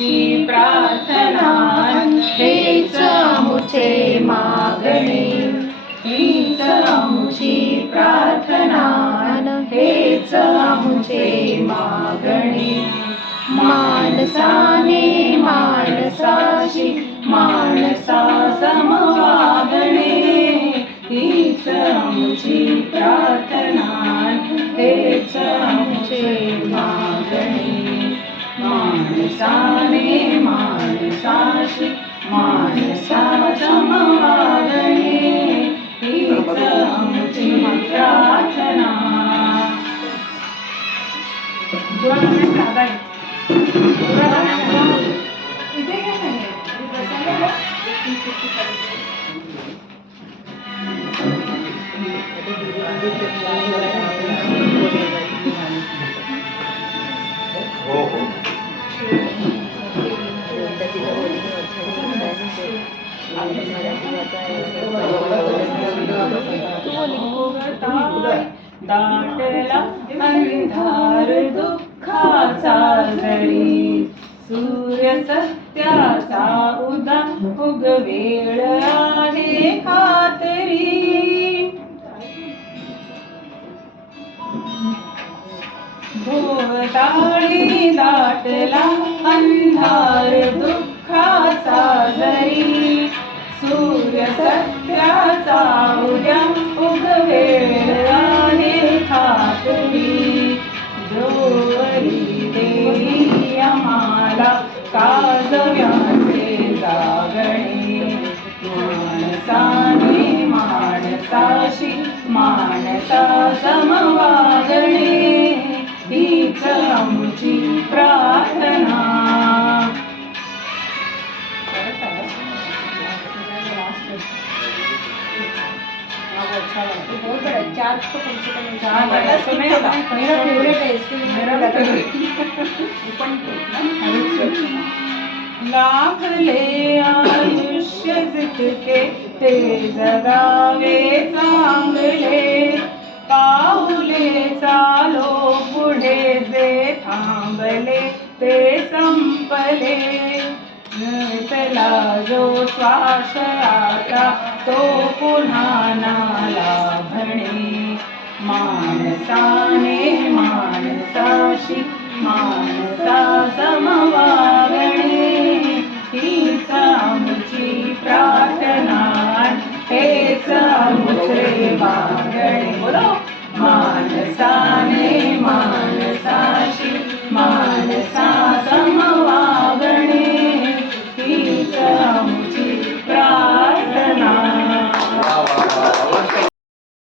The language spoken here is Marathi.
आमुची प्रार्थना हेच आमुचे मागणे हीच आमुची प्रार्थना हेच आमुचे मागणे माणसाने माणसाशी माणसा समवागणे हीच आमुची प्रार्थना हेच आमुचे मागणे माणसाने माणसाशी माणसा समवागणे हीच आमुची प्रार्थना दाटला अंधार दुःखाचा जरी सूर्य सत्याचा उदा उगवेळ आहे खातरी भोवताळी दाटला अंधार दुःखाचा जरी सूर्य सत्याचा उद्या उगवेळ आहे खातरी जोवरी देई आम्हाला काजव्याचे जागणे माणसाने माणसाशी माणसा समवागणे हीच आमची प्रार्थना बहुत बड़ा चार तो कम से कम मेरा फेवरेट है इसके लाभले आयुष्य जितके ते जगावे चांगले पाऊले चालो पुढे जे थांबले ते संपले मिळतला जो श्वास आता तो पुन्हा ना लाभणे माणसाने माणसाशी माणसा समवागणे हीच आमची प्रार्थना हेच आमचे